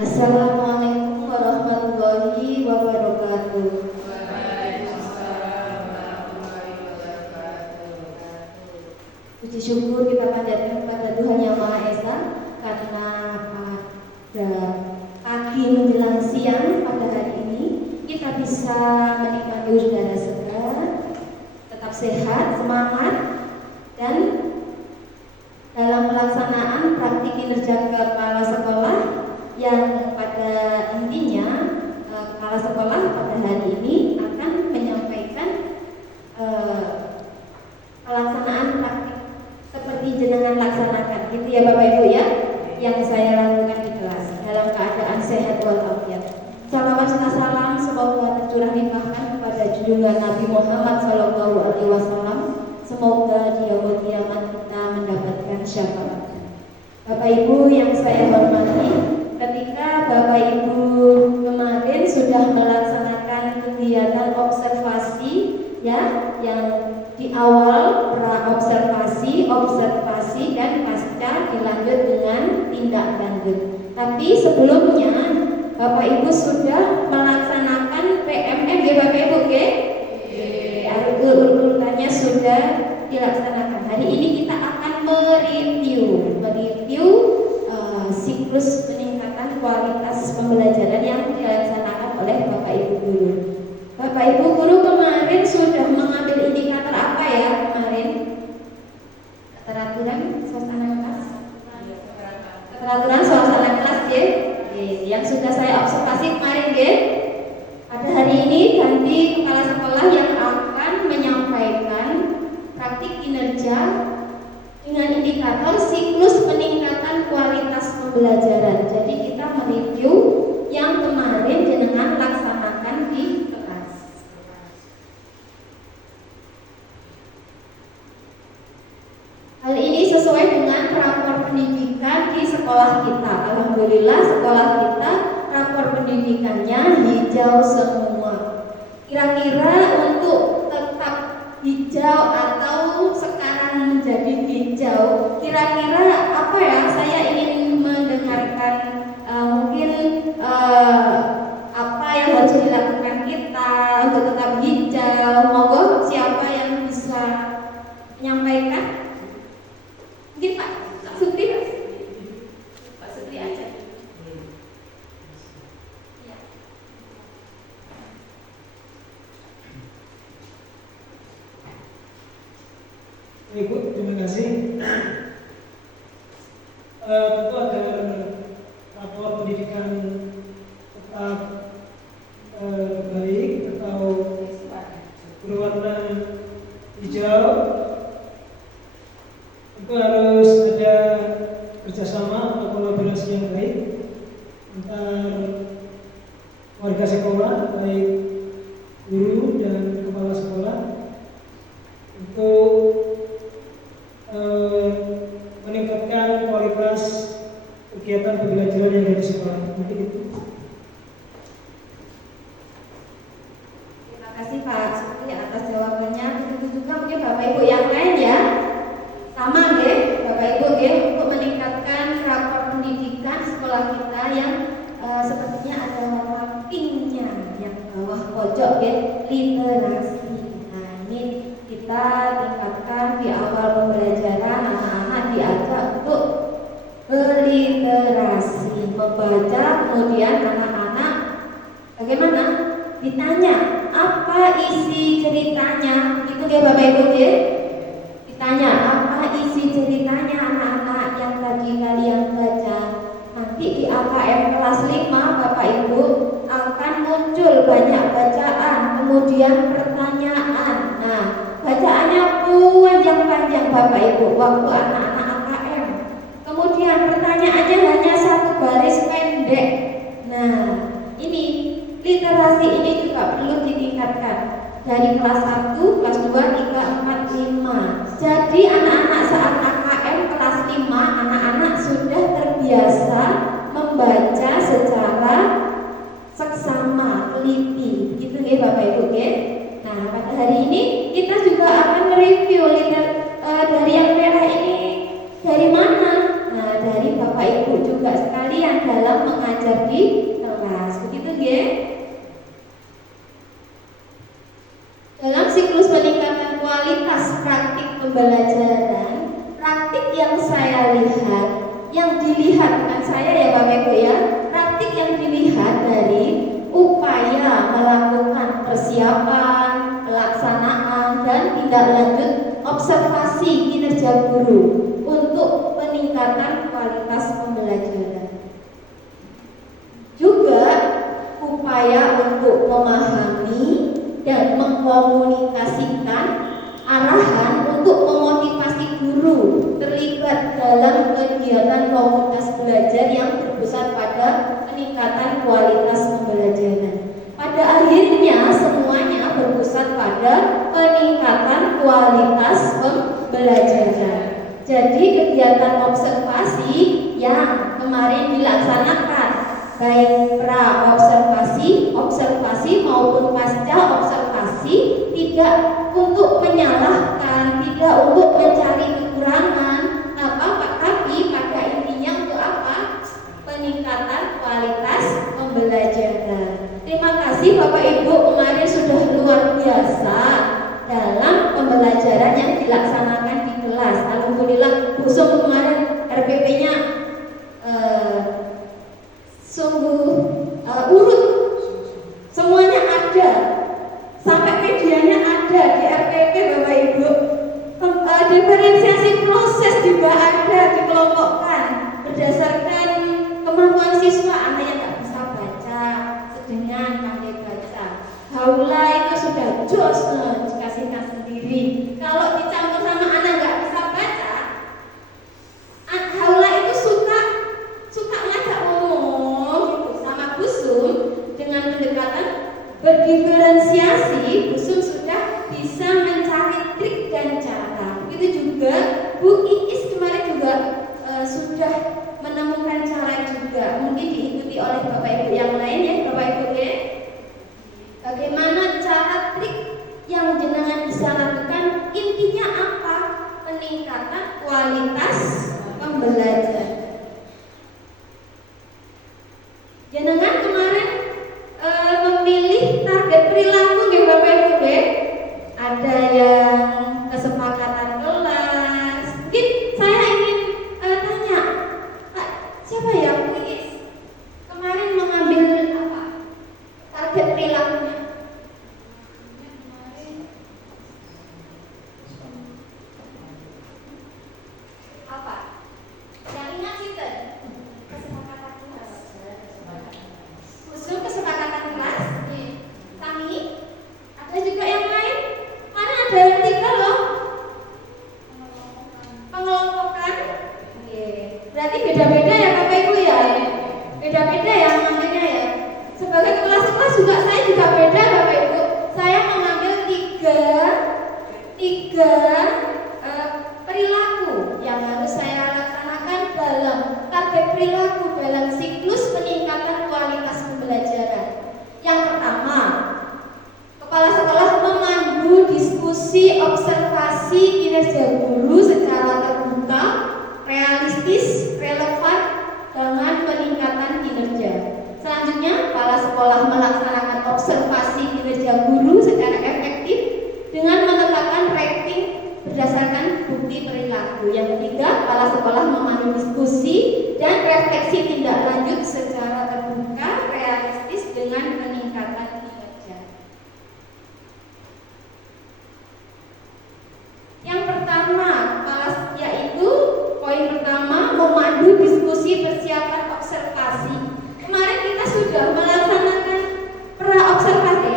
Assalamualaikum warahmatullahi wabarakatuh. Puji syukur kita panjatkan kepada Tuhan Yang Maha Esa karena pada pagi menjelang siang pada hari ini kita bisa menikmati udara segar, tetap sehat, semangat, dan dalam pelaksanaan praktik kinerja kepala sekolah yang pada intinya kepala sekolah pada hari ini akan menyampaikan pelaksanaan praktik seperti jenengan laksanakan, gitu ya Bapak Ibu ya, yang saya lakukan di kelas dalam keadaan sehat walafiat. Salawat serta salam semoga tercurah limpahkan kepada junjungan Nabi Muhammad SAW. Semoga di yaumul kiamat kita mendapatkan syafaat. Bapak Ibu yang saya hormati, ketika Bapak Ibu kemarin sudah melaksanakan kegiatan observasi ya, yang di awal pra-observasi, observasi dan pasca dilanjut dengan tindak lanjut. Tapi sebelumnya Bapak Ibu sudah melaksanakan PMM ya Bapak Ibu ya? Urutannya sudah dilaksanakan. Hari ini kita akan mereview siklus peningkatan kualitas pembelajaran yang dilaksanakan oleh Bapak Ibu guru. Bapak Ibu guru kemarin sudah mengambil indikator apa ya kemarin? Keteraturan suasana kelas. Keteraturan suasana kelas ya. Yang sudah saya observasi kemarin ya. Pada hari ini ganti kepala sekolah yang akan menyampaikan praktik kinerja dengan indikator siklus peningkatan kualitas pembelajaran. Jadi kita mereview yang kemarin jenengan laksanakan di kelas. Hal ini sesuai dengan rapor pendidikan di sekolah kita. Alhamdulillah sekolah kita rapor pendidikannya hijau semua. Kira-kira untuk tetap hijau atau sekarang menjadi hijau, kira-kira apa ya? Saya ingin mendengarkan mungkin apa yang harus dilakukan kita untuk tetap hijau. Monggo siapa yang bisa menyampaikan? Mungkin Pak Sutri, Pak Sutri aja. Ya. Ibu, terima kasih. Tentu agar rapor pendidikan tetap baik atau berwarna hijau, tentu harus ada kerjasama atau kolaborasi yang baik antar warga sekolah, baik guru dan kepala sekolah, untuk meningkatkan kualitas kegiatan pembelajaran yang ada di sekolah. Mungkin itu. Terima kasih Pak Sutri atas jawabannya. Begitu juga mungkin Bapak Ibu yang lain ya. Sama nggih, Bapak Ibu nggih, untuk meningkatkan rapor pendidikan sekolah kita yang sepertinya ada warna pinknya yang bawah pojok nggih, literasi. Nah, ini kita tingkatkan di awal pembelajaran, anak-anak diajak untuk berliterasi, membaca, kemudian anak-anak bagaimana? Ditanya apa isi ceritanya, gitu ya Bapak Ibu ya. Ditanya apa isi ceritanya anak-anak yang tadi kalian baca. Nanti di AKM kelas 5 Bapak Ibu akan muncul banyak bacaan, kemudian pertanyaan. Nah, bacaannya panjang-panjang Bapak Ibu waktu anak-anak AKM. Kemudian pertanyaannya hanya satu baris pendek. Nah, ini literasi ini juga perlu ditingkatkan dari kelas 1, kelas 2, 3, 4, 5. Jadi anak-anak saat AKM kelas 5, anak-anak sudah terbiasa membaca secara seksama, teliti. Gitu ya Bapak Ibu ya. Nah, pada hari ini kita juga akan mereview dari yang merah ini dari mana? Nah, dari Bapak Ibu juga sekalian dalam mengajar di kelas. Begitu nggih? Dalam siklus peningkatan kualitas praktik pembelajaran, praktik yang saya lihat, yang dilihat bukan saya ya Bapak Ibu ya, praktik yang dilihat dari upaya melakukan persiapan, pelaksanaan, dan tindak lanjut observasi kinerja guru untuk peningkatan kualitas pembelajaran. Juga upaya untuk memahami dan mengkomunikasikan arahan untuk memotivasi guru terlibat dalam kegiatan komunitas belajar yang berpusat pada peningkatan kualitas pembelajaran. Pada akhirnya semuanya berpusat pada peningkatan kualitas pembelajaran. Jadi kegiatan observasi yang kemarin dilaksanakan, baik pra observasi, observasi maupun pasca observasi, tidak untuk menyalahkan, tidak untuk mencari kekurangan, tapi pada intinya untuk apa? Peningkatan kualitas pembelajaran. Terima kasih Bapak Ibu, kemarin sudah luar biasa dalam pembelajaran yang dilaksanakan di kelas. Alhamdulillah, Bu Sum kemarin RPP-nya sungguh urut, semuanya ada, sampai medianya ada di RPP Bapak Ibu. Diferensiasi proses juga ada, dikelompokkan berdasarkan kemampuan siswa. Anak yang nggak bisa baca, sedang pandai baca, haula itu sudah jos, dikasihkan sendiri. Kalau dicampur sama anak nggak bisa baca, haula itu suka ngajak ngomong gitu sama Busum. Dengan pendekatan berdiferensiasi, Busum sudah bisa mencari trik dan cara. Begitu juga Bu Iis kemarin juga sudah menemukan cara juga, mungkin diikuti oleh Bapak Ibu yang lain ya Bapak Ibu ya. Bagaimana cara trik yang jenengan bisa lakukan, intinya apa? Peningkatan kualitas pembelajaran. Jenengan kemarin memilih target perilaku ya Bapak Ibu ya. Ada yang kesepakatan kelas. Mungkin saya ingin tanya, Pak, siapa ya Bu Iis? Kemarin mengambil apa? Target perilakunya. Apa? Yang ingat sih kesepakatan kelas. Usul kesepakatan kelas. Kami ada juga yang lain. Mana ada yang 3 loh. Pengelompokan. Berarti beda-beda ya Bapak Ibu ya. Beda-beda ya namanya ya. Sebagai kepala sekolah juga saya juga beda Bapak Ibu. Saya mengambil tiga perilaku yang harus saya laksanakan dalam target perilaku dalam siklus peningkatan kualitas pembelajaran. Yang pertama, kepala sekolah memandu diskusi observasi kinerja guru secara terbuka, realistis, relevan dengan peningkatan kinerja. Selanjutnya, kepala sekolah melaksanakan observasi kinerja guru secara efektif dengan menetapkan rating berdasarkan bukti perilaku. Yang ketiga, kepala sekolah memandu diskusi dan refleksi tindak lanjut secara terbuka, realistis dengan peningkatan kinerja. Yang pertama, yaitu poin pertama, memandu diskusi persiapan observasi. Kemarin kita sudah melaksanakan pra-observasi,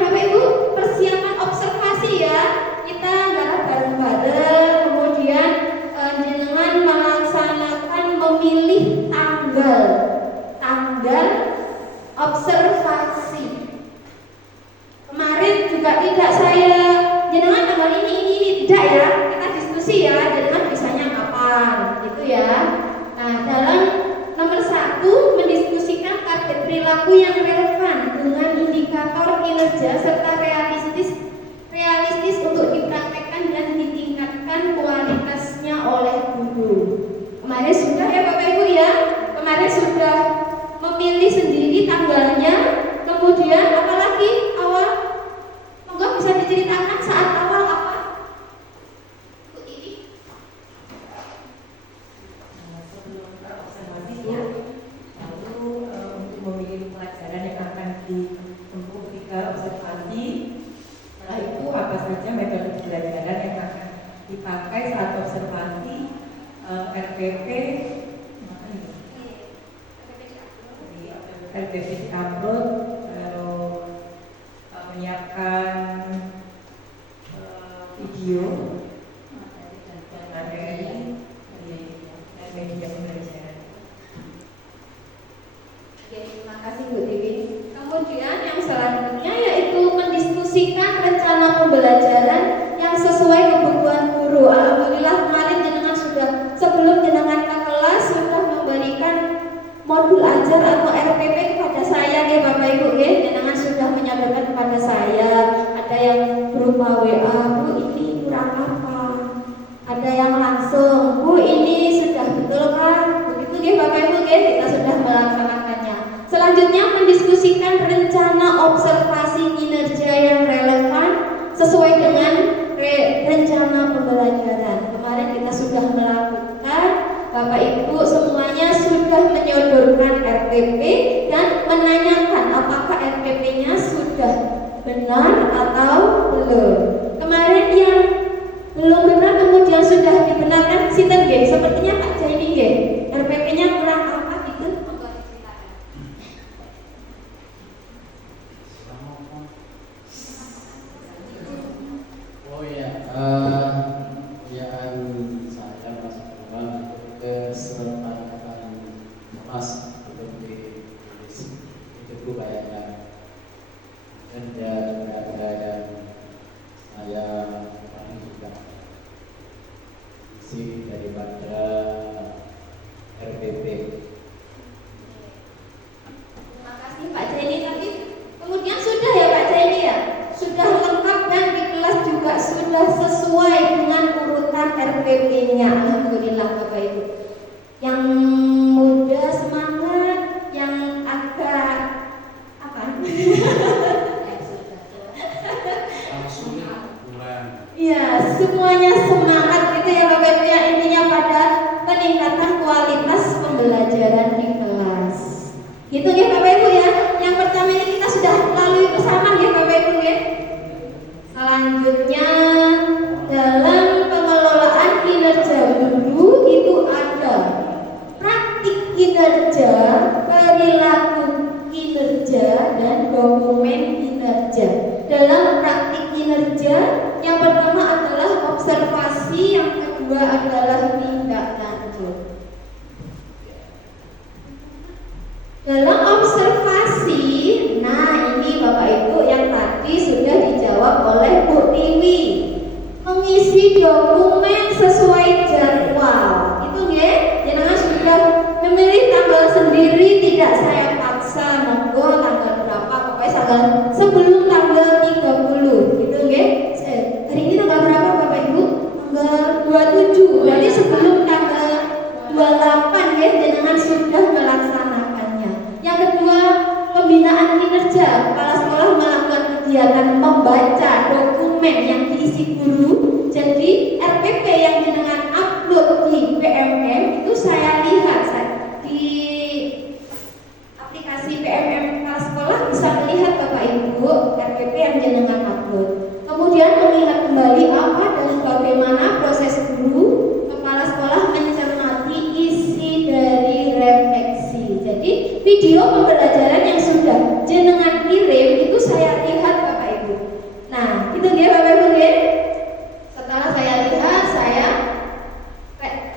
Bapak Ibu, persiapan observasi ya. Kita garap bareng-bareng, kemudian jenengan melaksanakan memilih tanggal observasi. Kemarin juga tidak saya jenengan tanggal ini tidak ya, kita diskusi ya, jenengan bisanya kapan gitu ya. Nah, dalam nomor 1 mendiskusikan target perilaku yang relevan dengan indikator kinerja serta realistis untuk dipraktekkan dan ditingkatkan kualitasnya oleh guru. Kemarin sudah ya Bapak Ibu ya, kemarin sudah observasi RPP upload, lalu menyiapkan video materi dan media pembelajaran. Terima kasih Bu Dewi. Kemudian yang selanjutnya yaitu mendiskusikan rencana pembelajaran yang sesuai kebutuhan guru. Alhamdulillah kemarin jenengan sudah, sebelum jenengan ke kelas sudah memberikan modul ajar atau RPP kepada saya ya Bapak Ibu ya. Jenengan sudah menyampaikan kepada saya. Ada yang berupa WA, Bu ini kurang apa? Ada yang langsung, Bu ini sudah betul kan? Begitu ya Bapak Ibu ya, kita sudah melaksanakannya. Selanjutnya mendiskusikan rencana observasi kinerja yang relevan sesuai dengan rencana pembelajaran. Kemarin kita sudah melakukan, Bapak Ibu semuanya sudah menyodorkan RPP dan menanyakan apakah RPP-nya sudah benar atau belum. Kemarin yang belum benar kemudian sudah dibenarkan sinten nggih? Sepertinya Pak Jaini nggih. RPP-nya kurang apa gitu? Oh ya, kerjaan saya Mas Bambang keserentakan Mas untuk ditulis itu Bu kayaknya, dan saya kemarin juga isi daripada RPP. Terima kasih Pak Jaini. Tapi kemudian sudah ya Pak Jaini ya, sudah lengkap dan di kelas juga sudah sesuai dengan urutan RPP-nya. Alhamdulillah Bapak Ibu. Yang muda semangat, yang agak apa? Iya, semuanya semangat gitu ya Bapak Ibu ya, intinya pada peningkatan kualitas pembelajaran di kelas. Gitu ya Bapak Ibu ya. Yang pertama ini kita sudah lalui bersama ya Bapak Ibu ya. Selanjutnya dalam pengelolaan kinerja guru itu ada praktik kinerja, perilaku kinerja, dan dokumen kinerja. Dalam praktik kinerja yang pertama adalah observasi, yang kedua adalah tindak lanjut. Dalam observasi, nah ini Bapak Ibu yang tadi sudah dijawab oleh Bu Tiwi. Mengisi dokumen sesuai jadwal. Itu nggih, jenengan sudah memilih tanggal sendiri, tidak saya paksa monggo tanggal berapa, pokoknya tanggal sebelum tanggal 30. Gitu nggih. Hari ini tanggal berapa Bapak Ibu? Tanggal 27. Berarti sebelum tanggal 28 ya jenengan sudah melaksanakannya. Yang kedua, pembinaan kinerja. Kepala sekolah melakukan kegiatan membaca dokumen yang diisi guru. Jadi RPP yang jenengan upload di PMM itu saya lihat di aplikasi PMM kepala sekolah bisa melihat Bapak Ibu RPP yang jenengan upload. Kemudian melihat kembali apa dan bagaimana proses guru kepala sekolah mencermati isi dari refleksi. Jadi video pembelajaran yang sudah jenengan kirim itu saya lihat Bapak Ibu. Nah, itu dia Bapak Ibu ya. Setelah saya lihat, saya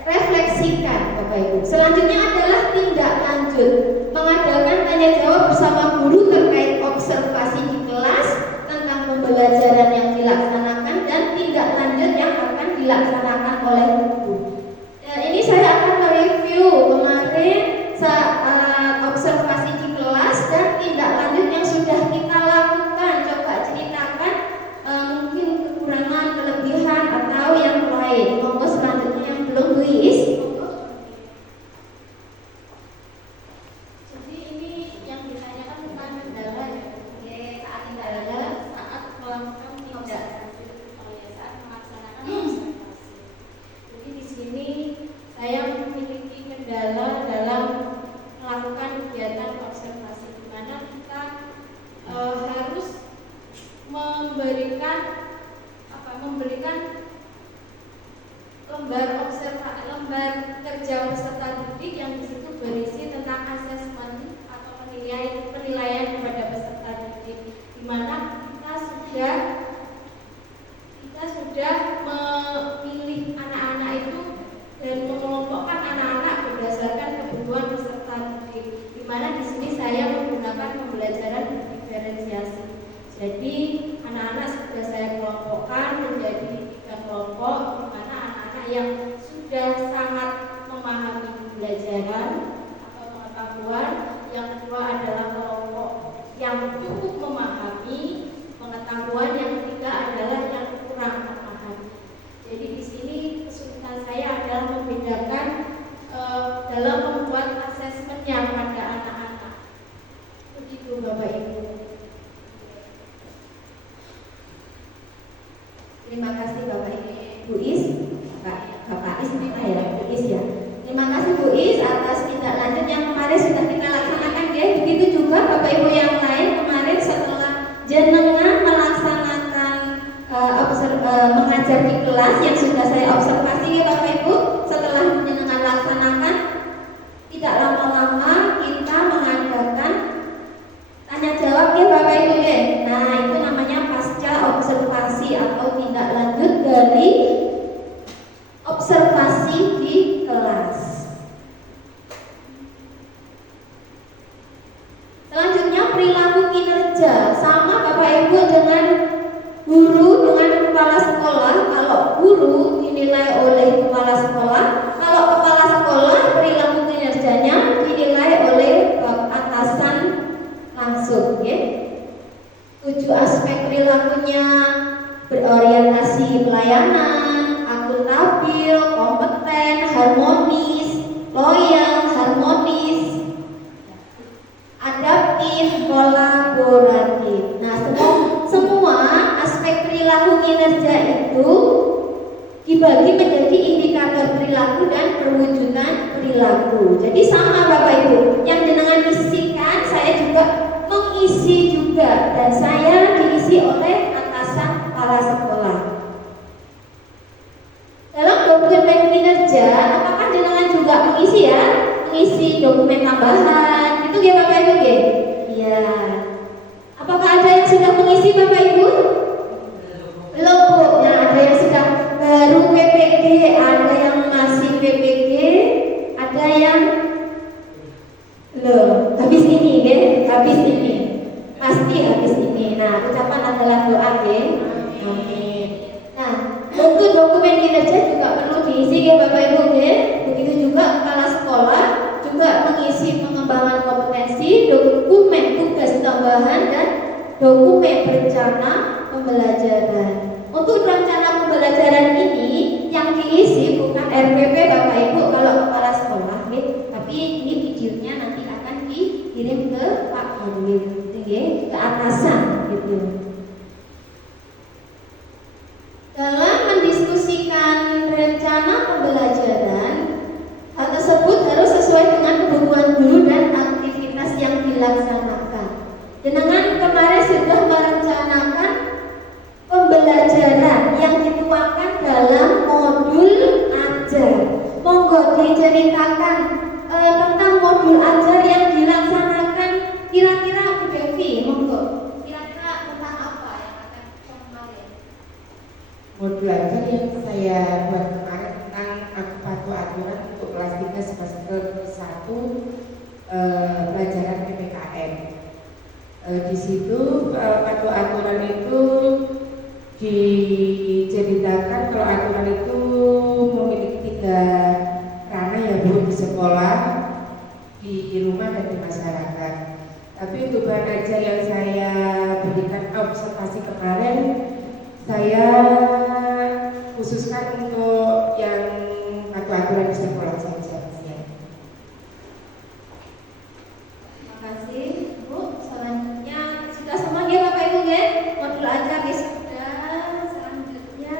refleksikan Bapak Ibu. Selanjutnya adalah tindak lanjut, mengadakan tanya jawab bersama guru terkait observasi di kelas tentang pembelajaran yang dilaksanakan dan tindak lanjut yang akan dilaksanakan oleh guru. Ini saya akan mereview kemarin saat observasi di kelas dan tindak lanjut yang sudah kita lakukan. Coba ceritakan mungkin kekurangan, kelebihan atau yang lain. Monggo selanjutnya yang belum tulis. Jadi ini yang ditanyakan bukan lembar kerja peserta didik yang di situ berisi tentang asesmen atau penilaian kepada peserta didik, di mana kita sudah memilih anak-anak itu dan mengelompokkan anak-anak berdasarkan kebutuhan peserta didik, di mana di sini saya menggunakan pembelajaran diferensiasi. Jadi anak-anak sudah saya kelompokkan menjadi 3 kelompok, di mana anak-anak yang sudah sangat memahami pembelajaran atau pengetahuan. Yang kedua adalah kelompok yang cukup memahami pengetahuan. Yang ketiga adalah yang kurang memahami. Jadi di sini kesulitan saya adalah membedakan dalam membuat asesmennya pada anak-anak. Begitu Bapak Ibu. Terima kasih Bapak Ibu Is, Bapak Is mana ya, Bu Is ya. Terima kasih Bu Is atas tindak lanjut yang kemarin sudah kita laksanakan ya. Begitu juga Bapak Ibu yang lain kemarin setelah jenengan melaksanakan mengajar di kelas yang sudah saya observasi ya Bapak Ibu. Setelah jenengan laksanakan, tidak lama-lama kita mengadakan tanya jawab ya Bapak Ibu ya. Nah itu namanya pasca observasi atau tindak lanjut dari observasi di kelas. Selanjutnya perilaku kinerja, sama Bapak Ibu dengan guru dengan kepala sekolah. Kalau guru dinilai oleh kepala sekolah, kalau kepala sekolah perilaku kinerjanya dinilai oleh atasan langsung ya. 7 aspek perilakunya: berorientasi pelayanan, akuntabel, kompeten, harmonis, loyal, harmonis, adaptif, kolaboratif. Nah, semua aspek perilaku kinerja itu dibagi menjadi indikator perilaku dan perwujudan perilaku. Jadi sama Bapak Ibu, yang jenengan isikan saya juga mengisi juga, dan saya diisi oleh atasan kepala sekolah. Dalam dokumen kinerja, apakah jenengan juga mengisi ya? Mengisi dokumen tambahan, itu ya Bapak Ibu ya? Iya. Apakah ada yang sudah mengisi Bapak Ibu? Belum Bu. Nah, ada yang sudah baru PPG, ada yang masih PPG, ada yang belum. Habis ini ya, habis ini. Pasti habis ini. Nah, ucapan adalah doa ya. Amin. Nah, untuk dokumen kinerja juga perlu diisi ya Bapak Ibu ya. Begitu juga kepala sekolah juga mengisi pengembangan kompetensi, dokumen tugas tambahan dan dokumen rencana pembelajaran. Untuk rencana pembelajaran ini yang diisi bukan RPP Bapak Ibu kalau kepala sekolah ya, tapi ini videonya nanti akan dikirim ke Pak Hamid ya, ke atasan gitu. Dalam mendiskusikan rencana pembelajaran, hal tersebut harus sesuai dengan kebutuhan guru dan aktivitas yang dilaksanakan. Jenengan kemarin sudah merencanakan pembelajaran yang dituangkan dalam modul ajar. Monggo diceritakan tentang modul ajar yang dilaksanakan kira-kira Bu Devi, monggo. Kira-kira tentang apa yang akan kemarin? Modul ajar yang saya buat kemarin tentang patuh aturan untuk kelas 3 semester 1 pelajaran PPKN. Di situ patuh aturan itu diceritakan kalau aturan itu memiliki 3 ranah ya Bu, di sekolah, di rumah dan di masyarakat. Tapi untuk bahan ajar yang saya berikan observasi kemarin, saya khususkan untuk yang patuh aturan di sekolah saja. Terima kasih Bu. Selanjutnya sudah semua ya Bapak Ibu ya? Modul ajar ya sudah. Selanjutnya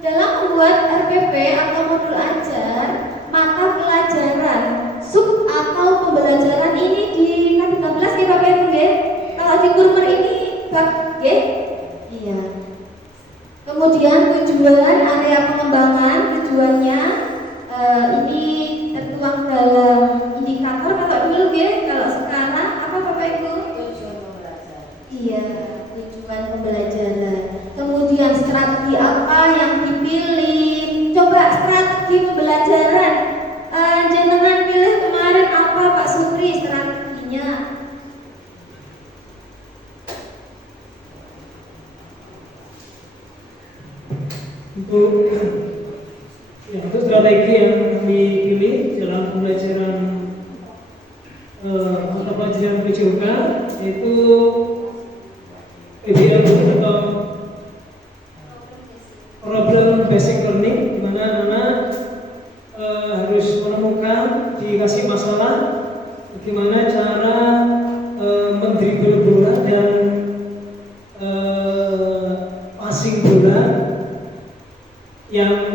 dalam membuat RPP atau modul ajar, mata pelajaran sub atau pembelajaran ini di K13 ya Bapak Ibu ya? Kalau di Kurmer ini bab ya? Iya. Kemudian tujuan area pengembangan, tujuannya Bu. Ya, untuk strategi yang kami pilih dalam pembelajaran mata pelajaran PJOK yaitu PBL atau Problem Basic Learning, di mana anak harus menemukan, dikasih masalah bagaimana cara mendribble bola dan passing bola yang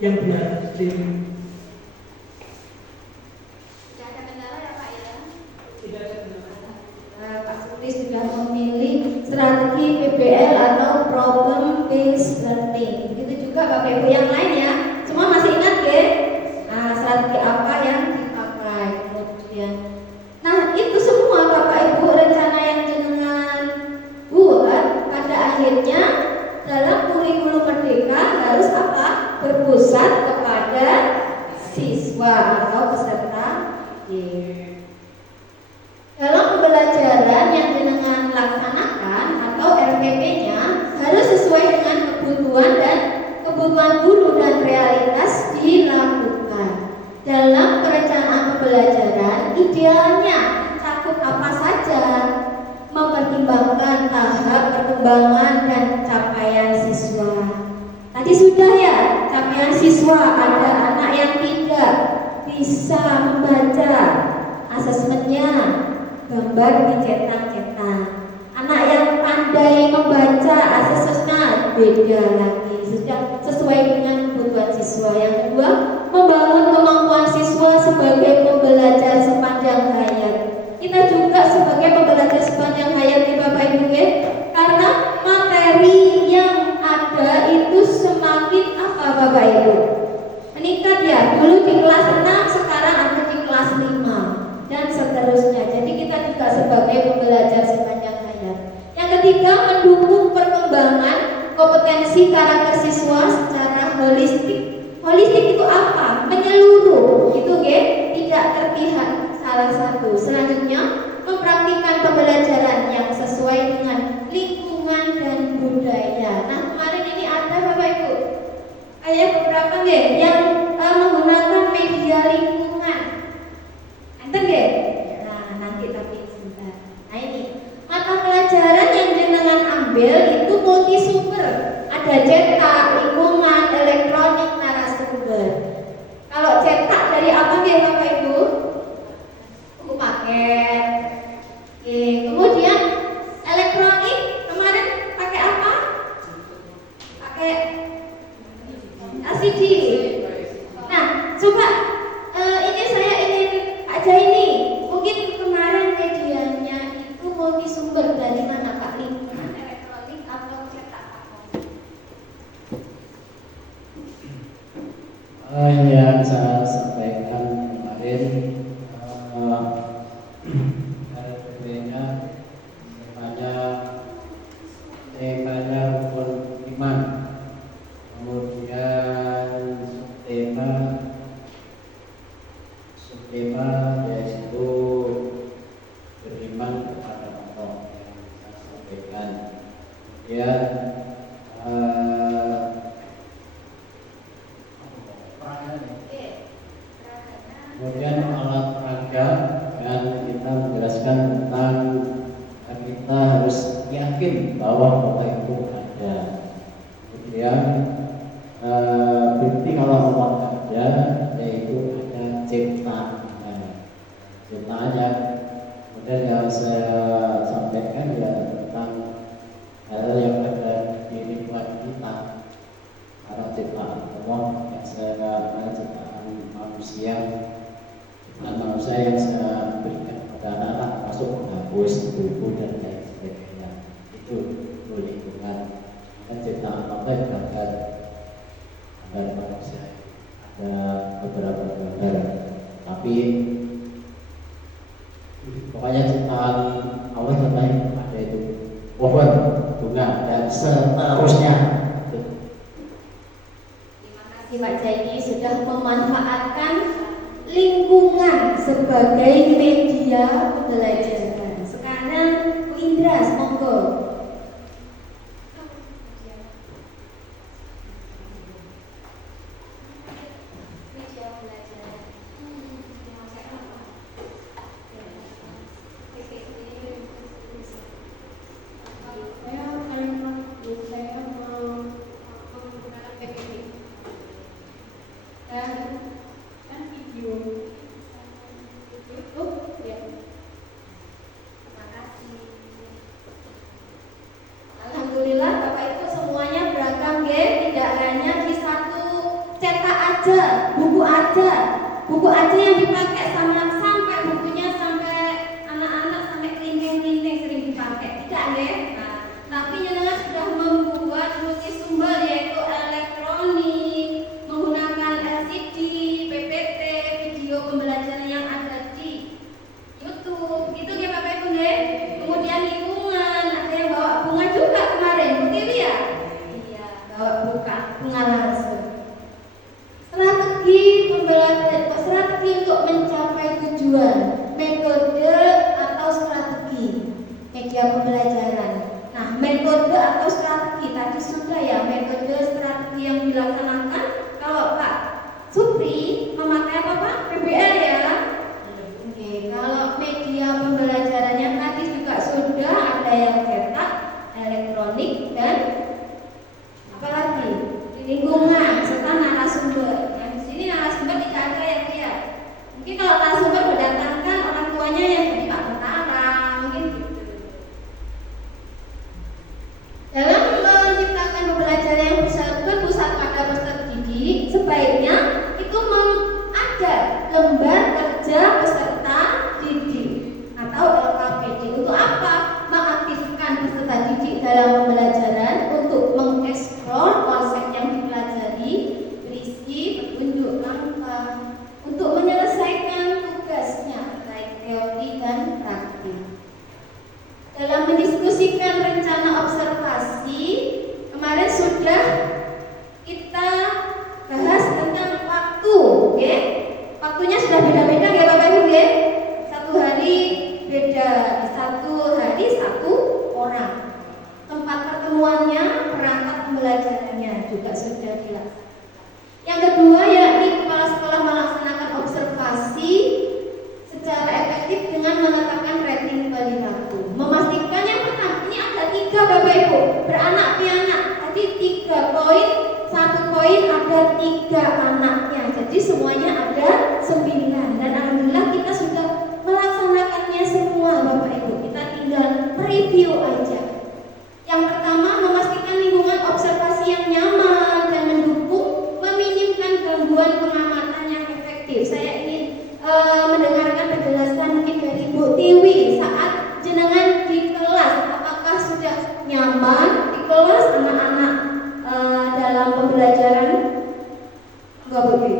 benar. Tidak ada kendala ya Pak ya? Tidak ada kendala. Pak Supri sudah memilih strategi PBL atau Problem Based Learning. Begitu juga Bapak Ibu yang lain ya. Semua masih ingat ya? Nah, strategi apa yang dipakai kemudian. Nah, itu semua Bapak Ibu rencana yang jenengan buat pada akhirnya dalam kurikulum merdeka harus apa? Berpusat kepada siswa atau peserta didik. Dalam pembelajaran yang jenengan laksanakan atau RPP-nya harus sesuai dengan kebutuhan dan kebutuhan guru dan realitas dilakukan. Dalam perencanaan pembelajaran idealnya cakup apa saja, mempertimbangkan tahap perkembangan dan capaian siswa. Tadi sudah ya, capaian siswa ada anak yang tidak bisa membaca, asesmennya gambar dicetak-cetak. Anak yang pandai membaca, asesmennya beda lagi, sudah sesuai dengan kebutuhan siswa. Yang kedua, membangun kemampuan siswa sebagai pembelajar sepanjang hayat. Kita juga sebagai pembelajar sepanjang hayat ya Bapak Ibu ya, karena materi yang ada itu semakin apa Bapak Ibu? Meningkat ya, dulu di kelas 6, sekarang ada di kelas 5 dan seterusnya. Jadi kita juga sebagai pembelajar sepanjang hayat. Yang ketiga, mendukung perkembangan kompetensi karakter siswa secara holistik. Holistik itu apa? Menyeluruh, gitu ya, tidak terpihak salah satu. Selanjutnya, mempraktikkan pembelajaran yang sesuai dengan lingkungan dan budaya. Nah, kemarin ini ada Bapak Ibu, ada beberapa nggih yang menggunakan media lingkungan. Enten nggih? Nah, nanti tapi sebentar. Nah, ini mata pelajaran yang jenengan ambil itu multisumber. Ada cetak, lingkungan, elektronik, narasumber. Kalau cetak dari apa nggih Bapak Ibu? Buku paket. Oke, kemudian elektronik kemarin pakai apa? Pakai LCD. Nah, coba ini saya ingin aja ini. Mungkin kemarin medianya itu multisumber dari mana Pak? Lingkungan, elektronik atau cetak? Yang saya sampaikan kemarin RPP-nya hanya temanya rukun iman, kemudian subtema yaitu beriman kepada Allah yang saya sampaikan. Kemudian kemudian alat peraga, dan kita menjelaskan tentang kita harus yakin bahwa Allah itu ada. Kemudian bukti kalau Allah ada yaitu ada ciptaannya. Kemudian yang saya sampaikan ya tentang hal yang ada di lingkungan kita, karena ciptaan Allah yang saya ciptaan manusia yang saya berikan kepada anak-anak, masuk menghapus buku dan lain sebagainya. Itu lingkungan. Dan ciptaan Allah gambar manusia, ada beberapa gambar, tapi pokoknya ciptaan Allah terbaik ada itu pohon, bunga, dan seterusnya. Terima kasih Pak Jaini sudah memanfaatkan lingkungan sebagai media pembelajaran. Sekarang Bu Indra, monggo. buku aja yang dipakai sampai bukunya sampai anak-anak sampai kelinding-kelinding sering dipakai, tidak ya? Nah, tapi jenengan sudah membuat multisumber yaitu elektronik, menggunakan LCD, PPT, video pembelajaran yang ada di YouTube, gitu ya Bapak Ibu ya. Kemudian lingkungan, ada yang bawa bunga juga kemarin, Bu Tiwi ya? Iya, bawa bunga langsung. Strategi untuk mencapai tujuan, metode atau strategi media pembelajaran. Nah, metode atau strategi tadi sudah ya, metode strategi yang dilaksanakan. Kalau Pak Supri memakai apa Pak? PBL ya. Oke, kalau media pembelajarannya tadi juga sudah ada yang cetak, elektronik dan apa lagi? Lingkungan serta narasumber. Nah, di sini narasumber tidak ada yang dia. Mungkin kalau narasumber mendatangkan orang tuanya yang jadi Pak Tentara, mungkin gitu. Dalam menciptakan pembelajaran yang berpusat pada peserta didik, sebaiknya itu ada lembar kerja peserta didik atau LKPD. Untuk apa? Mengaktifkan peserta didik dalam pembelajaran untuk mengeksplor konsep yang dipelajari, berisi petunjuk langkah untuk menyelesaikan tugasnya baik teori dan praktik. Dalam mendiskusikan rencana observasi, kemarin sudah kita bahas tentang waktu, oke? Waktunya sudah beda-beda ya Bapak Ibu ya. Satu hari beda, satu hari satu orang. Tempat pertemuannya, perangkat pembelajarannya juga sudah dilaksanakan. Yang kedua yakni kepala sekolah melaksanakan observasi secara efektif dengan menetapkan rating perilaku. Memastikan yang pertama, ini ada 3 Bapak Ibu, beranak pianak. Tadi 3 poin, 1 poin ada 3 anaknya. Jadi semuanya ada 9 dan alhamdulillah kita sudah melaksanakannya semua Bapak Ibu. Kita tinggal review aja. Yang pertama, memastikan lingkungan observasi yang nyaman dan mendukung, meminimkan gangguan pengamatan yang efektif. Saya ingin mendengarkan penjelasan mungkin dari Bu Tiwi saat jenengan di kelas, apakah sudah nyaman di kelas anak-anak dalam pembelajaran? Enggak Bu Tiwi?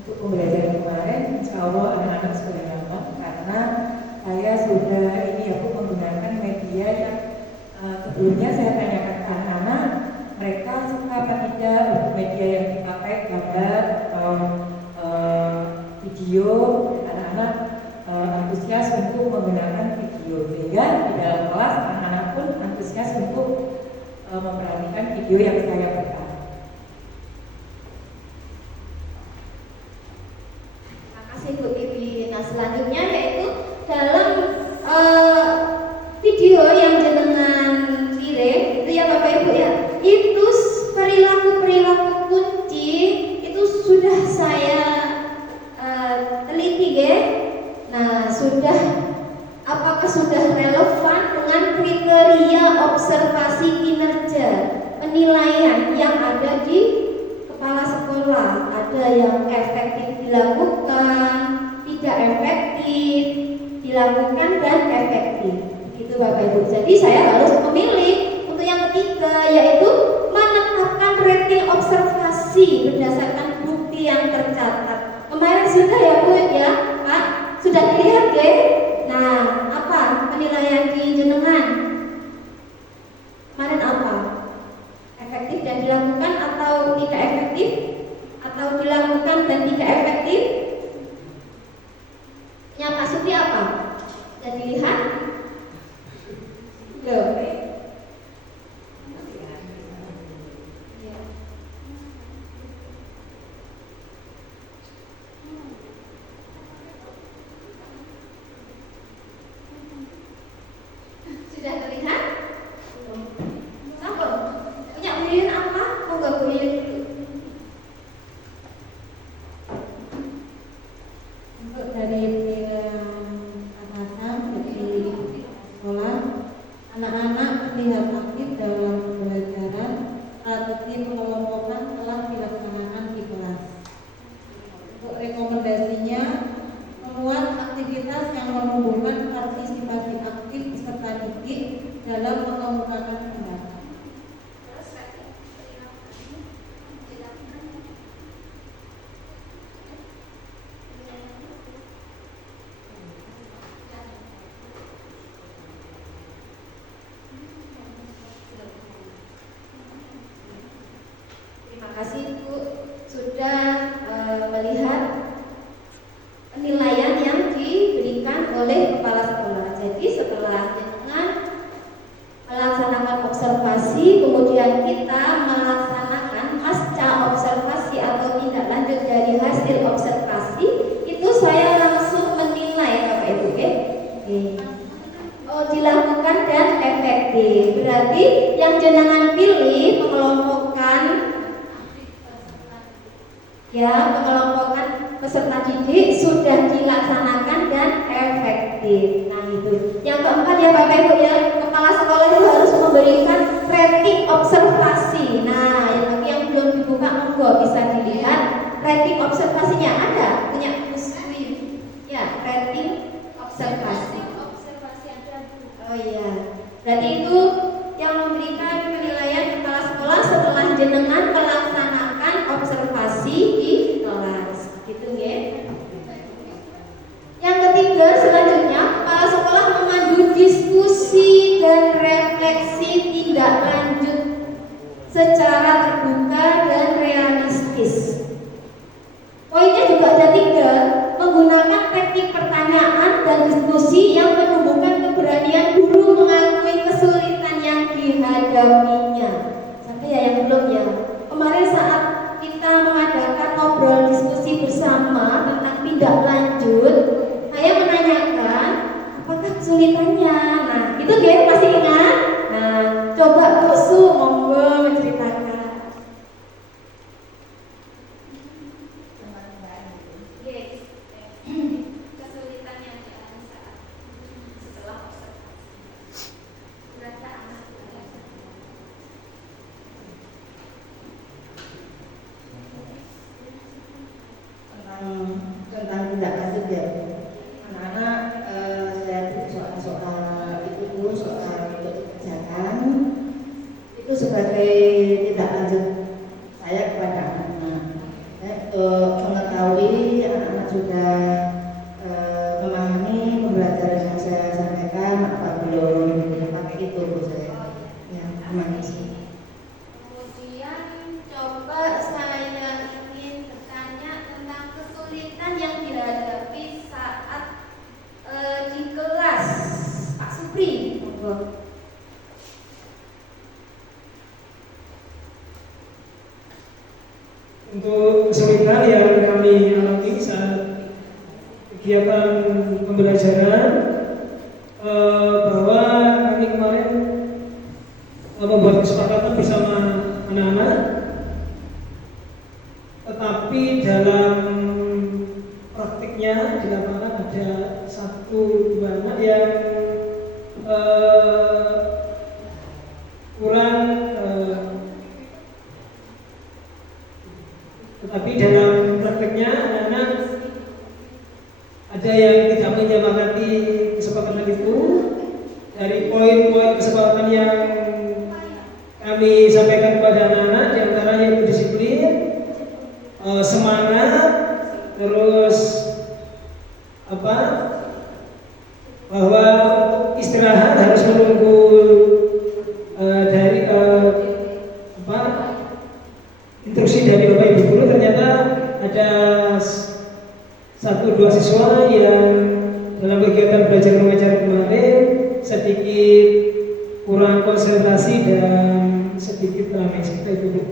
Untuk pembelajaran kemarin, insya Allah anak-anak sudah nyaman karena saya sudah menggunakan media yang sebelumnya saya tanyakan ke anak-anak, mereka suka apa tidak untuk media yang dipakai, gambar atau video. Anak-anak antusias untuk menggunakan video, sehingga di dalam kelas anak-anak pun antusias untuk memperhatikan video yang saya buat. Bu Tiwi. Nah, selanjutnya yaitu dalam video yang jenengan kirim itu ya Bapak Ibu ya, itu perilaku kunci itu sudah saya teliti ya. Nah, apakah sudah relevan dengan kriteria observasi kinerja penilaian yang ada di kepala sekolah? Ada yang efektif dilakukan, tidak efektif dilakukan, dan efektif. Gitu Bapak Ibu. Jadi saya harus memilih untuk yang ketiga, yaitu menetapkan rating observasi berdasarkan bukti yang tercatat. Kemarin sudah ya Bu ya Pak, sudah dilihat ya. Nah, apa penilaian di jenengan? Kemarin apa? Efektif dan dilakukan atau tidak efektif? Atau dilakukan dan tidak efektif? Yang Pak Supri apa? Sudah dilihat? Loh. Sudah terlihat? Apa? Punya pilihan apa? Mau nggak pilihan dulu? observasi, kemudian kita melaksanakan pasca observasi atau tindak lanjut dari hasil observasi, itu saya langsung menilai Bapak Ibu, oke? Oh, dilakukan dan efektif. Berarti yang jenengan pilih pengelompokan peserta didik sudah dilaksanakan dan efektif. Nah itu. Yang keempat ya Bapak Ibu ya, kepala sekolah itu harus memberikan rating observasi. Nah bagi yang belum dibuka monggo bisa dilihat rating observasinya ada, punya Muslim. Ya, rating observasi. Oh iya. Berarti itu yang memberikan penilaian kepala sekolah setelah jenengan melaksanakan observasi di kelas. Gitu ya. Yang ketiga selanjutnya kepala sekolah memandu diskusi dan refleksi tindak lanjut secara terbuka dan realistis. Poinnya juga ada 3, menggunakan teknik pertanyaan dan diskusi yang menumbuhkan keberanian guru mengakui kesulitan yang dihadapinya. Sampai ya yang belum ya. Kemarin saat kita mengadakan ngobrol diskusi bersama tentang tindak lanjut, saya menanyakan apakah kesulitannya. Nah, itu dia masih ingat? Nah, coba Bu Su monggo menceritakan. Kesulitan yang dialami saat setelah observasi. Tentang tindak lanjut ya, anak-anak saya soal itu dulu soal untuk dikerjakan itu sebagai tindak lanjut saya kepada anak-anak mengetahui anak-anak sudah memahami pembelajaran yang saya sampaikan apa belum, pakai itu Bu saya ya, terima kasih. Kemudian coba saya ingin bertanya tentang kesulitan yang dihadapi saat di kelas. Pak Supri, monggo. Untuk kesulitan yang kami alami saat kegiatan pembelajaran, bahwa kami kemarin membuat kesepakatan bersama anak-anak, tetapi dalam praktiknya di lapangan ada 1-2 anak yang kurang, tetapi dalam prakteknya anak-anak ada yang tidak menyepakati kesepakatan itu. Dari poin-poin kesepakatan yang kami sampaikan kepada anak-anak, diantaranya itu disiplin, semangat, terus bahwa istirahat harus menunggu dari instruksi dari Bapak Ibu guru. Ternyata ada 1-2 siswa yang dalam kegiatan belajar mengajar kemarin sedikit kurang konsentrasi dan sedikit ramai seperti itu.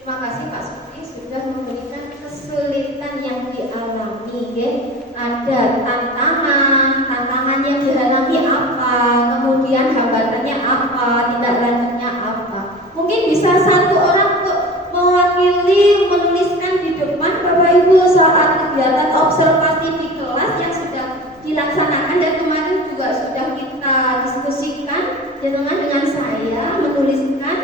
Terima kasih Pak Supri sudah memberikan kesulitan yang dialami ya. Ada tantangan yang dialami apa, kemudian hambatannya apa, tindak lanjutnya apa. Mungkin bisa satu orang mewakili menuliskan di depan Bapak Ibu saat kegiatan observasi di kelas yang sudah dilaksanakan dan kemarin juga sudah kita diskusikan dengan saya menuliskan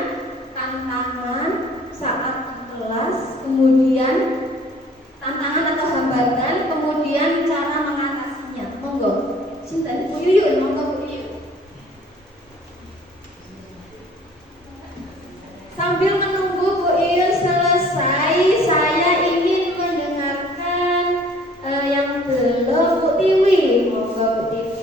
tantangan saat kelas, kemudian tantangan atau hambatan, kemudian cara mengatasinya. Monggo, Sinten Bu Yuyun, monggo Bu Yuyun. Sambil menunggu Bu Yuyun selesai, saya ingin mendengarkan yang belum Bu Tiwi. Monggo Bu Tiwi.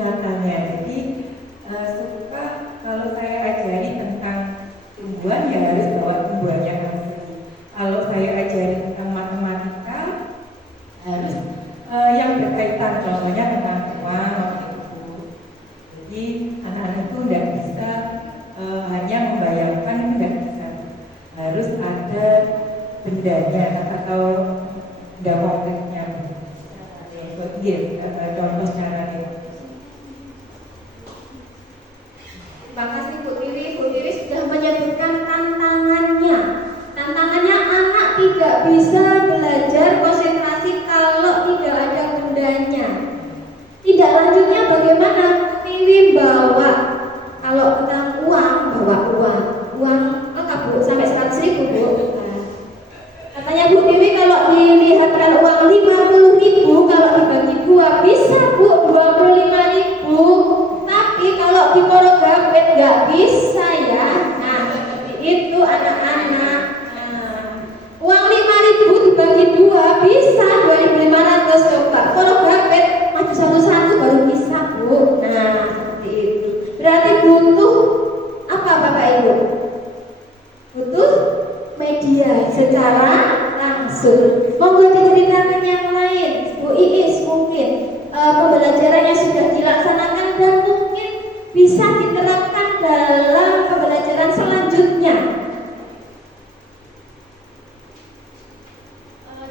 nyatanya. Jadi suka kalau saya ajari tentang tumbuhan ya harus bawa tumbuhannya asli. Kalau saya ajari tentang matematika harus yang berkaitan, contohnya tentang uang itu. Jadi anak-anak itu tidak bisa hanya membayangkan, itu tidak bisa. Harus ada bendanya atau benda konkretnya. Contoh caranya. Terima kasih Bu Tiwi. Bu Tiwi sudah menyebutkan tantangannya. Tantangannya anak tidak bisa belajar konsentrasi kalau tidak ada bendanya. Tidak lanjutnya bagaimana? Bu Tiwi bawa, kalau tentang uang, bawa uang lengkap Bu, sampai 100.000 Bu. Katanya Bu Tiwi kalau dilihat tren uang 50.000, kalau dibagi 2 bisa Bu 25.000. Tapi kalau di porogapet nggak bisa ya. Nah seperti itu anak-anak. Uang 5.000 dibagi 2 bisa 2.500. Coba porogapet maju satu-satu baru bisa Bu. Nah seperti itu. Berarti butuh apa Bapak Ibu? Butuh media secara langsung. Monggo diceritakan yang lain, Bu Iis mungkin pembelajaran yang sudah dilaksanakan dan mungkin bisa diterapkan dalam pembelajaran selanjutnya.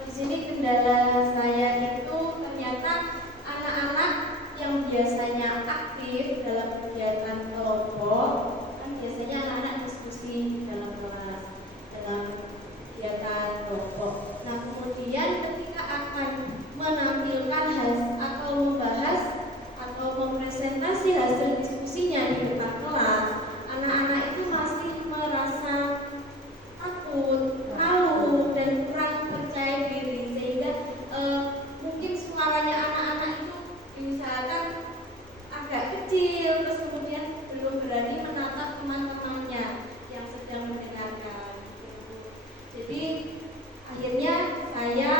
Di sini kendala saya itu ternyata anak-anak yang biasanya aktif dalam kegiatan kelompok, kan biasanya anak-anak diskusi dalam kelas, dalam kegiatan kelompok. Nah kemudian ketika akan menampilkan atau membahas atau mempresentasi hasil diskusinya di depan kelas, anak-anak itu masih merasa takut, malu dan kurang percaya diri, sehingga mungkin suaranya anak-anak itu misalkan agak kecil, terus kemudian belum berani menatap teman-temannya yang sedang mendengarkan. Jadi akhirnya saya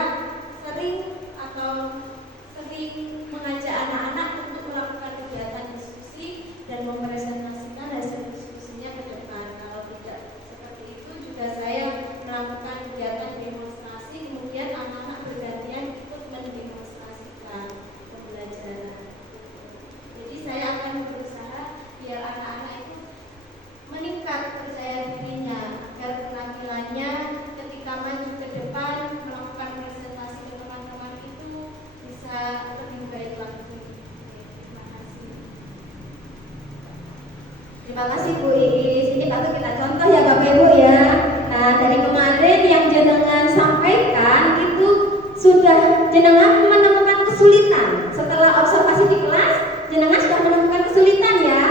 sering mengajak anak-anak untuk melakukan kegiatan diskusi dan mempresentasikan hasil diskusinya ke depan. Kalau tidak seperti itu juga saya melakukan kegiatan demonstrasi, kemudian anak-anak bergantian ikut mendemonstrasikan pembelajaran. Jadi saya akan berusaha biar anak-anak itu meningkat percaya dirinya, agar penampilannya ketika maju ke depan melakukan presentasi ke teman-teman itu bisa lebih baik lagi. Terima kasih. Terima kasih Bu Iis. Ini patut kita contoh ya Bapak Ibu ya. Nah dari kemarin yang jenengan sampaikan itu sudah jenengan menemukan kesulitan. Setelah observasi di kelas, jenengan sudah menemukan kesulitan ya.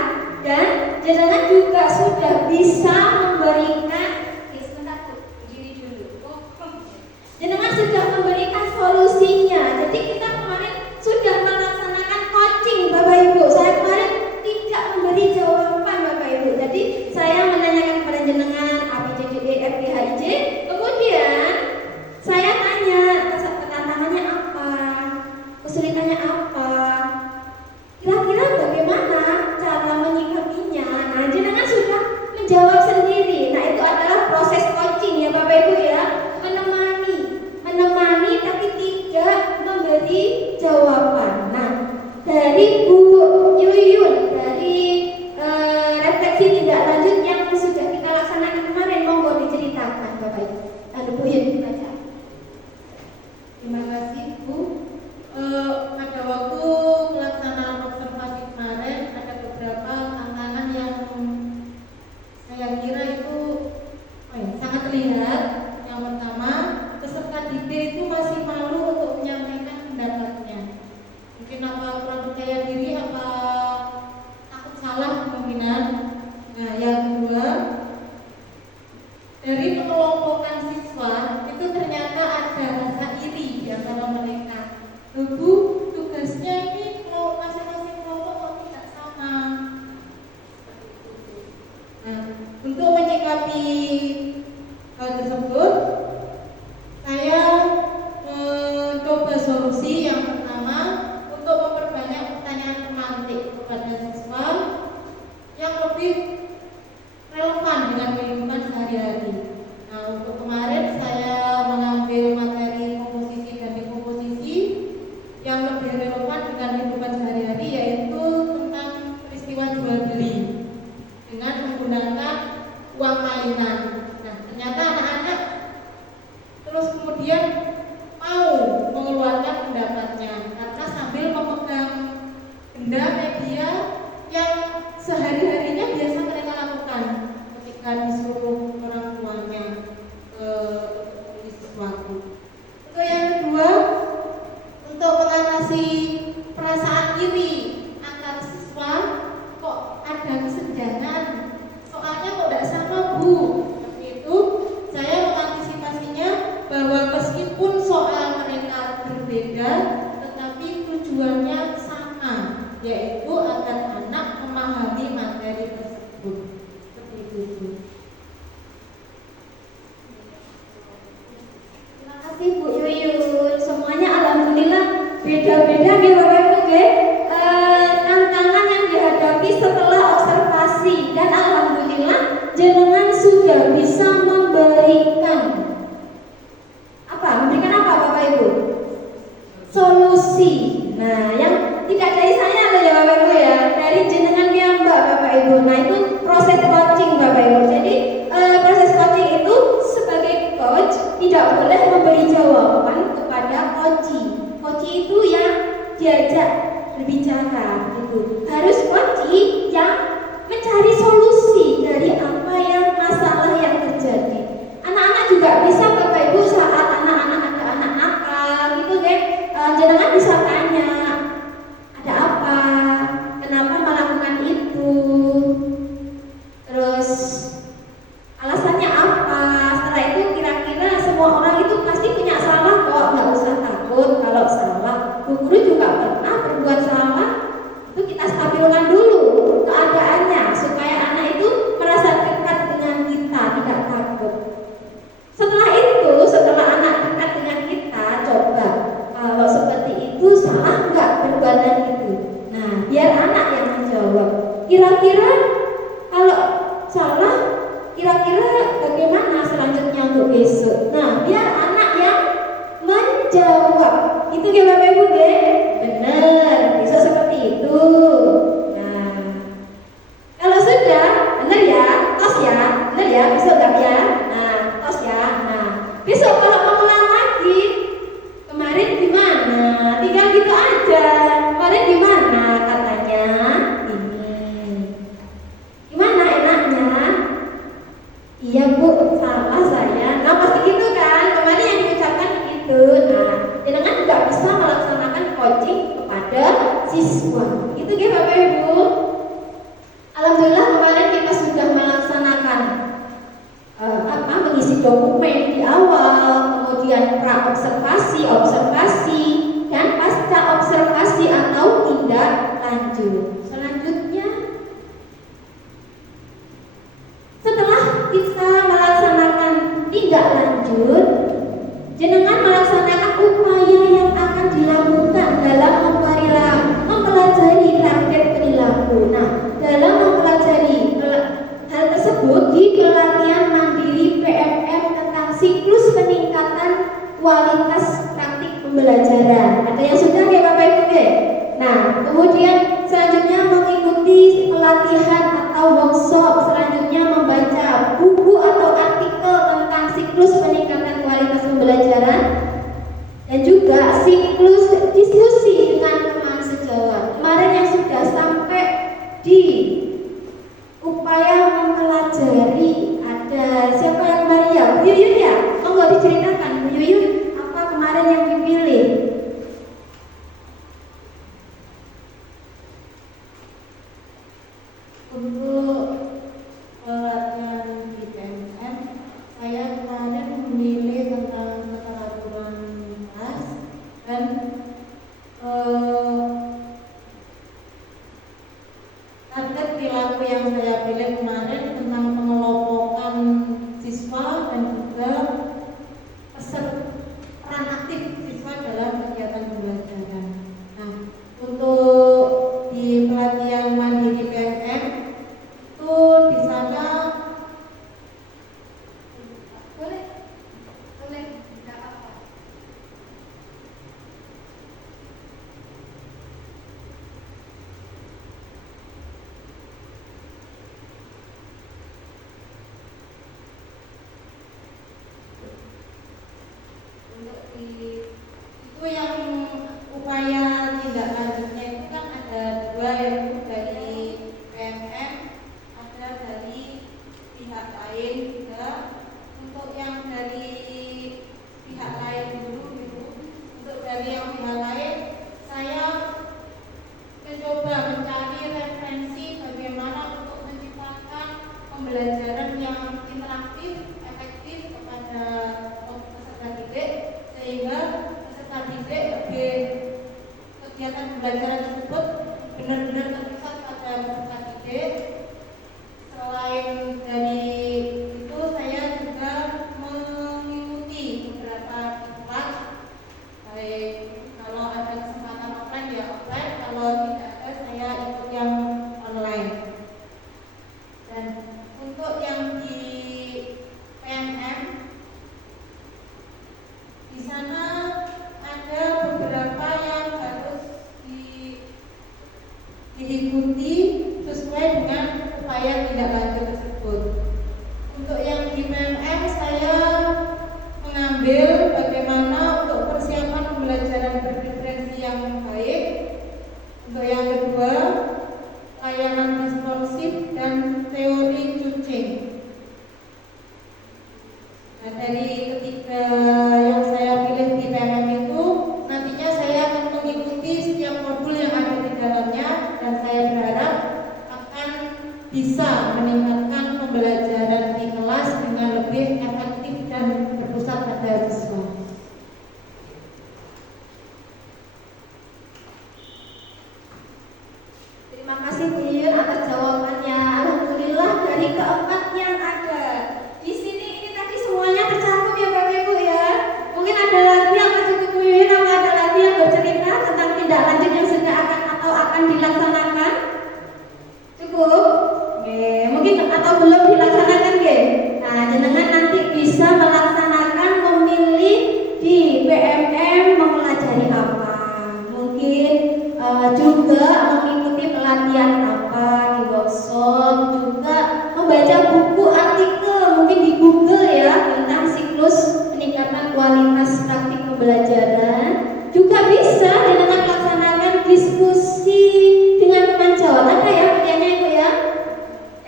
Dan jenengan juga sudah bisa memberikan, sebentar Bu, berdiri dulu. Jenengan sudah memberikan solusinya. Jadi kita kemarin sudah melaksanakan coaching Bapak Ibu. Saya kemarin tidak memberi jawaban Bapak Ibu. Jadi saya menanyakan kepada jenengan A, B, C, D, E, F, G, H, I, J. Kemudian saya tanya tantangannya apa, kesulitannya apa, kira-kira bagaimana cara menyikapinya. Nah jenengan sudah menjawab sendiri. Nah itu adalah proses coaching ya Bapak Ibu ya. Menemani tapi tidak memberi jawaban. Nah dari Bu Yuyun, dari refleksi tindak lanjut yang sudah kita laksanakan kemarin, monggo diceritakan Bapak Ibu. Ada Bu Yuyun baca. Terima kasih Bu. Pada waktu pelaksanaan observasi sehari-harinya biasa mereka lakukan ketika disuruh orang tuanya beli sesuatu. Untuk yang kedua, untuk mengatasi perasaan iri antar siswa, kok ada kesenjangan, soalnya kok tidak sama Bu. Seperti itu, saya mengantisipasinya bahwa meskipun soal mereka berbeda, tetapi tujuannya sama, yaitu agar anak memahami materi tersebut. Seperti itu Bu. Terima kasih Bu Yuyun. Semuanya alhamdulillah beda-beda nggih Bapak Ibu nggih. Tantangan yang dihadapi setelah observasi, dan alhamdulillah jenengan sudah bisa memberikan Bapak Ibu? Solusi. Nah, yang tidak dari saya loh ya Bapak Ibu ya, dari jenengan piyambak Bapak Ibu. Nah, itu proses coaching Bapak Ibu. Jadi proses coaching itu sebagai coach tidak boleh memberi jawaban kepada coachee. Coachee itu yang diajak berbicara gitu. Harus coachee yang mencari solusi dari apa yang masalah yang terjadi. Anak-anak juga bisa Bapak Ibu, saat anak-anak ada anak nakal gitu kan, jangan bisa tanya ada apa, kenapa melakukan itu, terus alasannya apa. Setelah itu kira-kira semua orang itu pasti punya salah kok, nggak usah takut kalau salah. Bu guru juga pernah berbuat salah, itu kita stabilkan dulu keadaannya supaya anak itu merasa dekat dengan kita, tidak takut. Setelah itu, setelah anak dekat dengan kita, coba kalau seperti itu salah nggak perbuatan itu. Nah, biar anak yang menjawab. Kira-kira kalau salah, kira-kira bagaimana selanjutnya untuk besok. Nah, biar anak yang menjawab. Itu ya Bapak Ibu ya? Benar, besok seperti itu. Nah, kalau sudah, benar ya, tos ya, benar ya, besok enggak ya? Nah, tos ya. Nah, besok kalau mau ulang lagi, kemarin gimana? Tinggal gitu aja. Kemarin gimana katanya? Ini. Gimana enaknya? Iya Bu, salah saya. Nah, pasti gitu kan? Kemarin yang diucapkan gitu. Nah, jangan nggak bisa melaksanakan coaching kepada siswa. Itu ya Bapak Ibu. Alhamdulillah kemarin kita sudah melaksanakan mengisi dokumen di awal, kemudian pra-observasi, observasi, dan pasca observasi atau tindak lanjut. Selanjutnya, setelah kita melaksanakan tindak lanjut, jenengan melaksanakan upaya yang akan dilakukan dalam mempelajari praktek perilaku. Nah, dalam mempelajari hal tersebut di pelatihan mandiri PMM tentang siklus peningkatan kualitas praktik pembelajaran. Ada yang sudah ya Bapak Ibu ya? Nah, kemudian selanjutnya mengikuti pelatihan atau workshop, selanjutnya membaca buku atau artikel tentang siklus peningkatan kualitas pembelajaran, dan juga siklus diskusi dengan teman sejawat. Kemarin yang sudah sampai di upaya mempelajari, ada siapa yang kemarin ya? Bu Yuyun ya? Monggo diceritakan Bu Yuyun, apa kemarin yang dipilih? Untuk pelatihan di PMM, saya kemarin memilih tentang keteraturan kelas, dan target perilaku yang saya pilih kemarin tentang pengelompokan siswa dan juga peran aktif siswa dalam kegiatan pembelajaran. Nah, untuk di pelatihan mandiri PMM itu di sana boleh tidak apa. pembelajaran tersebut benar-benar terpusat pada peserta didik. Selain dari itu, saya juga mengikuti beberapa kelas, baik kalau ada kesempatan offline ya offline, kalau tidak ada saya ikut yang online. Dan untuk yang di PNM, di sana ada beberapa yang harus diikuti sesuai dengan upaya tindak lanjut tersebut. Untuk yang di PNM, saya mengambil bagaimana untuk persiapan pembelajaran berpreferensi yang baik. Untuk yang kedua, layanan responsif dan teori cucing. Nah, dari ketiga yang saya pilih di PNM itu, nantinya saya akan mengikuti setiap modul yang ada di dalamnya, dan saya berharap akan bisa meningkatkan pembelajaran di kelas dengan lebih efektif dan berpusat pada siswa. Terima kasih Dir atas jawabannya. Alhamdulillah dari keempat yang ada di sini ini tadi semuanya tercakup ya Bapak Ibu ya. Mungkin ada lagi yang cukup Win, apa ada lagi yang bercerita tentang tindak lanjut yang sudah akan dilaksanakan? Cukup? Oke, mungkin atau belum dilaksanakan Ge? Nah, jenengan nanti bisa melaksanakan memilih di PMM mempelajari apa. Mungkin juga mengikuti pelatihan apa di workshop, juga membaca buku artikel mungkin di Google ya tentang siklus peningkatan kualitas praktik pembelajaran. Juga bisa dengan melaksanakan diskusi dengan teman sejawat. Ada ya pilihannya Ibu ya?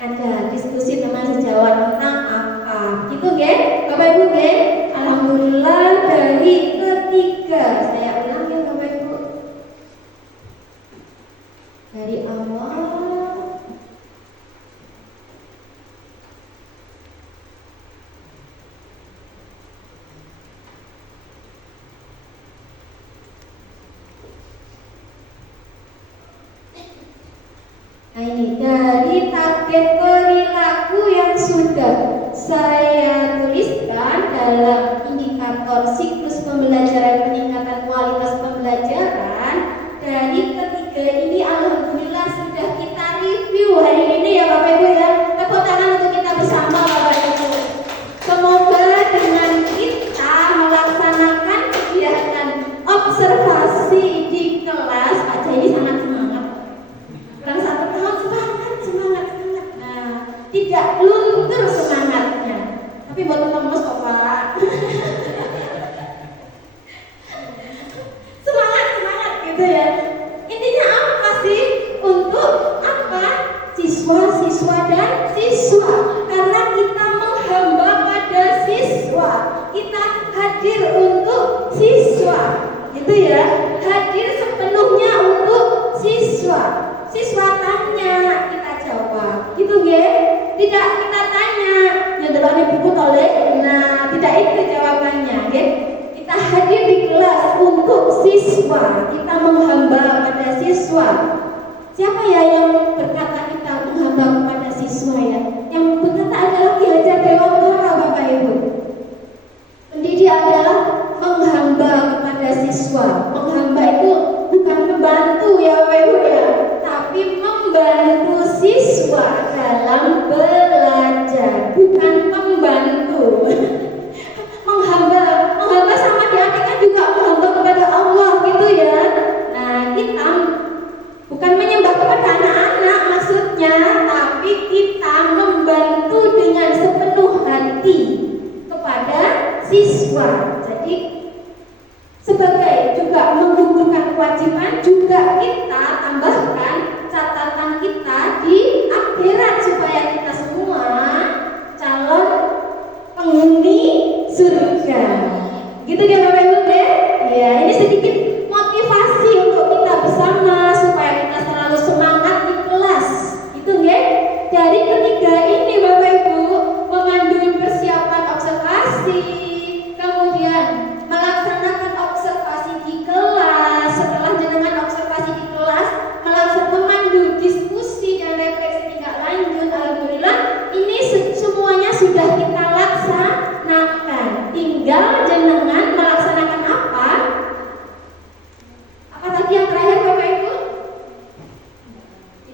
Ada diskusi teman sejawat tentang apa gitu Ge? Bapak Ibu Ge? Alhamdulillah dari ketiga, saya ulang ya Bapak Ibu, dari awal nah ini dari target perilaku yang sudah saya tuliskan dalam indikator siklus pembelajaran peningkatan kualitas pembelajaran. Dari ketiga ini alhamdulillah sudah kita review hari ini ya Bapak Ibu ya. Tepuk tangan untuk kita bersama Bapak Ibu. Semoga dengan kita melaksanakan kegiatan observasi di kelas, Pak Jai sangat semangat. Kurang 1 tahun semangat. Nah, tidak luntur semangatnya. Tapi buat lemes kok Pak. semangat gitu ya. Intinya apa sih? Untuk apa? Siswa dan siswa. Karena kita menghamba pada siswa, kita hadir untuk siswa, gitu ya. Hadir sepenuhnya untuk siswa. Siswa tanya, kita jawab, gitu ya. Tidak kita tanya, yang dalamnya buku tolek. Nah, tidak itu jawabannya, ya. Kita hadir di kelas untuk siswa, kita menghamba pada siswa. Siapa ya yang berkata kita menghamba kepada siswa ya? Yang berkata adalah Ki Hajar Dewantara Bapak Ibu. Pendidik adalah menghamba kepada siswa. Menghamba itu bukan membantu ya Bapak Ibu ya, tapi membantu siswa dalam belajar, bukan pembantu. menghamba sama diartikan juga menghamba kepada Allah gitu ya. Nah, kita bukan menyembah kepada anak-anak maksudnya, tapi kita membantu dengan sepenuh hati kepada siswa. Jadi sebagai juga menggugurkan kewajiban, juga kita tambahkan catatan kita di akhirat supaya kita semua calon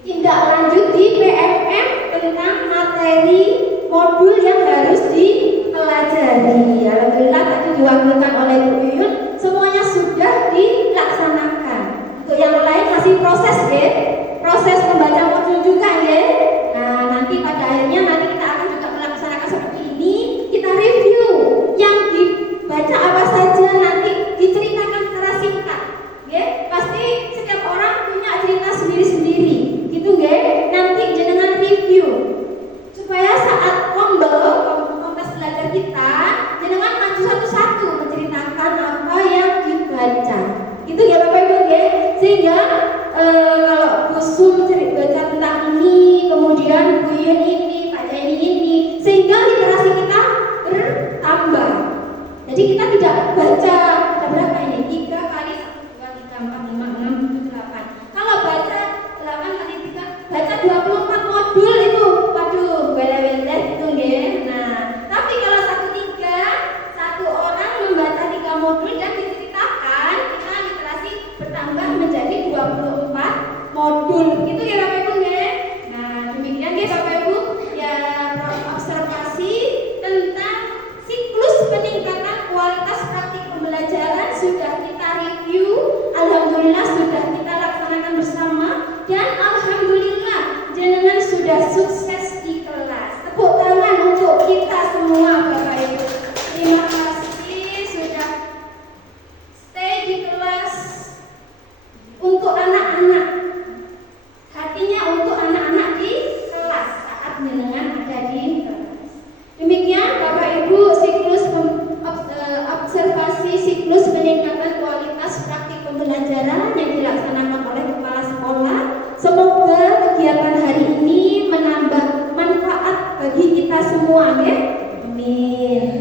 tindak lanjut di PMM tentang materi modul yang harus dipelajari. Alhamdulillah tadi diwakilkan oleh Bu Yuyun, semuanya sudah dilaksanakan. Untuk yang lain masih proses ya, proses membaca modul juga ya. Nah nanti pada akhirnya kita akan juga melaksanakan seperti ini. Kita review yang dibaca apa saja, nanti diceritakan secara singkat ya. Pasti setiap orang punya cerita sendiri-sendiri gitu ya. Nanti jenengan review supaya saat komunitas belajar kita, jenengan maju satu-satu menceritakan apa yang dibaca. Itu ya Bapak Ibu ya. Sehingga kalau Bu Sum baca tentang ini, kemudian Bu Yun ini, Pak Jaini ini, sehingga literasi kita bertambah. Jadi kita tidak baca ada berapa ini? 3 kali 1, 2, 3, 4, 5, 6, 7, 8. Kalau baca 8 kali 3, baca 24 modul itu, waduh, bela-bela itu ya. Nah, tapi kalau 1 orang membaca 3 modul dan diceritakan, kita literasi bertambah menjadi 24 modul. Gitu ya Bapak Ibu ya. Nah, demikian ya Bapak Ibu ya, observasi tentang siklus peningkatan kualitas praktik pembelajaran sudah kita review. Alhamdulillah sudah kita laksanakan bersama dan alhamdulillah jenengan sudah sukses di kelas. Tepuk tangan untuk kita semua Bapak Ibu. Terima kasih sudah stay di kelas. Untuk anak-anak, hatinya untuk anak-anak di kelas saat jenengan ada di kelas. Demikian Bapak Ibu siklus observasi siklus peningkatan kualitas praktik pembelajaran yang dilaksanakan oleh kepala sekolah. Semoga kegiatan hari ini menambah manfaat bagi kita semua ya. Amin.